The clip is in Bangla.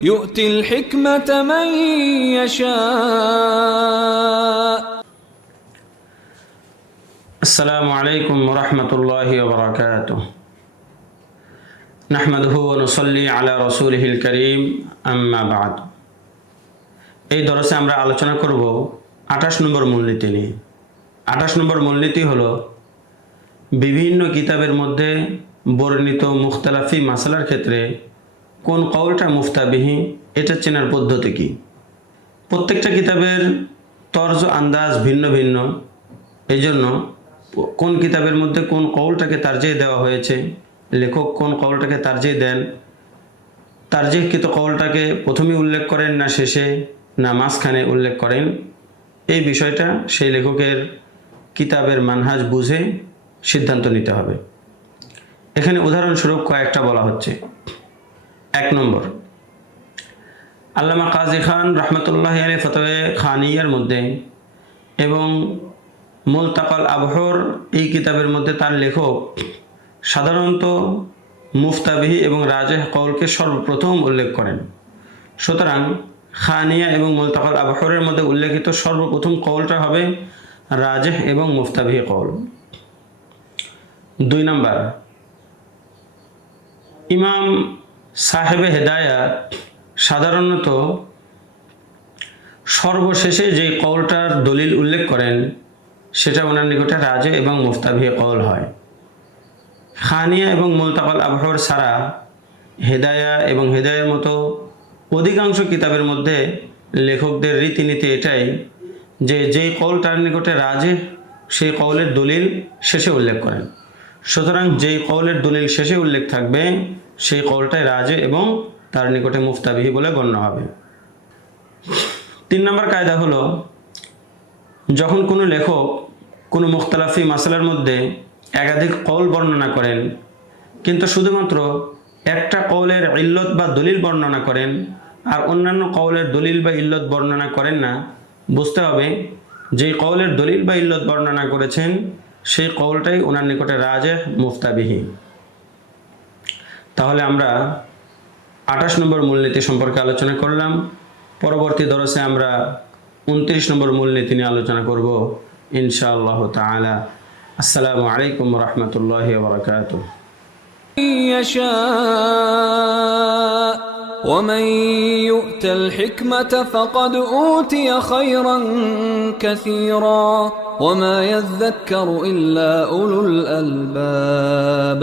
يؤتي الحكمة من يشاء. السلام عليكم ورحمة الله وبركاته. نحمده ونصلي على رسوله الكريم أما بعد. এই দরসে আমরা আলোচনা করব 28 নম্বর মূলনীতি নিয়ে। 28 নম্বর মূলনীতি হলো বিভিন্ন কিতাবের মধ্যে বর্ণিত মুখতালাফি মাসালার ক্ষেত্রে কোন কওলটা মুফতাবিহি এটা চেনার পদ্ধতি কি। প্রত্যেকটা কিতাবের তর্জ আন্দাজ ভিন্ন ভিন্ন, এই জন্য কোন কিতাবের মধ্যে কোন কওলটাকে তারজিহ দেওয়া হয়েছে, লেখক কোন কওলটাকে তারজিহ দেন, তারজিহকৃত কওলটাকে প্রথমেই উল্লেখ করেন না শেষে না মাঝখানে উল্লেখ করেন, এই বিষয়টা সেই লেখকের কিতাবের মানহাজ বুঝে সিদ্ধান্ত নিতে হবে। এখানে উদাহরণস্বরূপ কয়েকটা বলা হচ্ছে। 1 নম্বর, আল্লামা কাজী খান রহমতুল্লাহি আলাইহি ফতোয়া খানিয়ার মধ্যে এবং মুলতাকাল আবহর এই কিতাবের মধ্যে তার লেখক সাধারণত মুফতাবিহি এবং রাজেহ কওলকে সর্বপ্রথম উল্লেখ করেন। সুতরাং খানিয়া এবং মুলতাকাল আবহরের মধ্যে উল্লেখিত সর্বপ্রথম কওলটা হবে রাজেহ এবং মুফতাবিহি কওল। 2 নম্বর, ইমাম সাহেবে হেদায়াত সাধারণত সর্বশেষে যে কওলটার দলিল উল্লেখ করেন সেটা ওনার নিকটে রাজে এবং মুফতাবিহি কওল হয়। খানিয়া এবং মুলতাকাল আবহর ছাড়া হেদায়া এবং হেদায়ের মতো অধিকাংশ কিতাবের মধ্যে লেখকদের রীতিনীতি এটাই যে যেই কওলটার নিকটে রাজে সেই কওলের দলিল শেষে উল্লেখ করেন। সুতরাং যেই কওলের দলিল শেষে উল্লেখ থাকবে সেই কওলটাই রাজে এবং তার নিকটে মুফতাবিহি বলে গণ্য হবে। 3 নম্বর কায়দা হলো, যখন কোনো লেখক কোনো মুখতালাফি মাসালার মধ্যে একাধিক কওল বর্ণনা করেন কিন্তু শুধুমাত্র একটা কওলের ইল্লত বা দলিল বর্ণনা করেন আর অন্যান্য কওলের দলিল বা ইল্লত বর্ণনা করেন না, বুঝতে হবে যেই কওলের দলিল বা ইল্লত বর্ণনা করেছেন সেই কওলটাই ওনার নিকটে রাজেহ মুফতাবিহি। তাহলে আমরা 28 নম্বর মূলনীতি সম্পর্কে আলোচনা করলাম। পরবর্তী দরসে আমরা 29 নম্বর মূলনীতি নিয়ে আলোচনা করব ইনশাআল্লাহ তাআলা। আসসালামু আলাইকুম ওয়া রাহমাতুল্লাহি ওয়া বারাকাতুহু। ومن يؤت الحكمة فقد أوتي خيرا كثيرا وما يذكر إلا أولو الألباب.